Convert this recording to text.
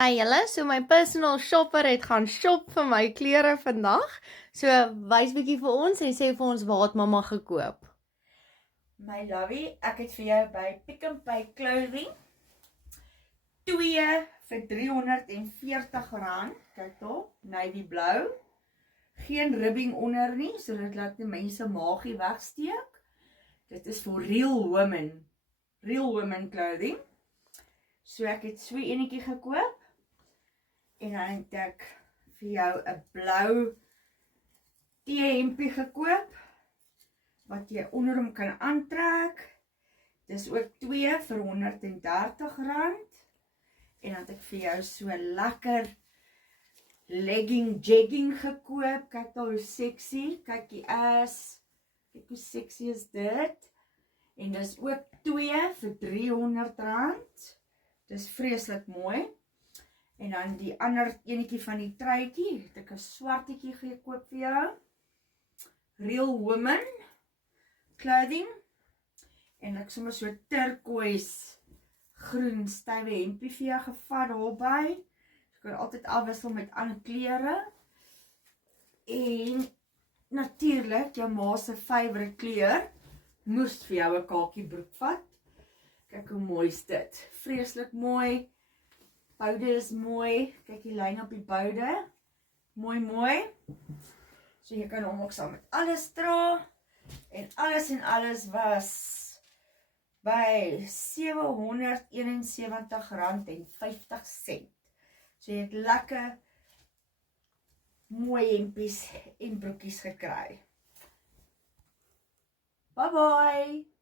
Hey julle, so my personal shopper het gaan shop vir my klere vandag. So wys bietjie vir ons en sê vir ons waar het mamma gekoop. My lovey, ek het vir jou by Pick n Pay Clothing 2 vir R340. Kyk daar, navy blou. Geen ribbing onder nie, so dit laat die mense maagie wegsteek. Dit is vir real women clothing. So ek het so enetjie gekoop. En dan het ek vir jou 'n blou T-hempie gekoop wat jy onderom kan aantrek. Dis ook 2 vir R130. En dan het ek vir jou so lekker jegging gekoop. Kyk daar hoe sexy, kyk die ass. Kyk hoe sexy is dit. En dis ook 2 vir R300. Dis vreeslik mooi. En dan die ander enetjie van die truitjie, het ek 'n swartetjie gekoop vir jou. Real women clothing. En ek sommer so turquoise groen stywe hempie vir jou gevat daarby. Jy kan altyd afwissel met ander klere. En natuurlik jou ma se favourite kleur moes vir jou 'n kakie broek vat. Kyk hoe mooi is dit. Vreeslik mooi. Boude is mooi. Kyk die lyn op die boude. Mooi. So jy kan hom ook saam met alles dra. En alles was by R771.50. So jy het lekker mooi hempies en broekies gekry. Bye bye!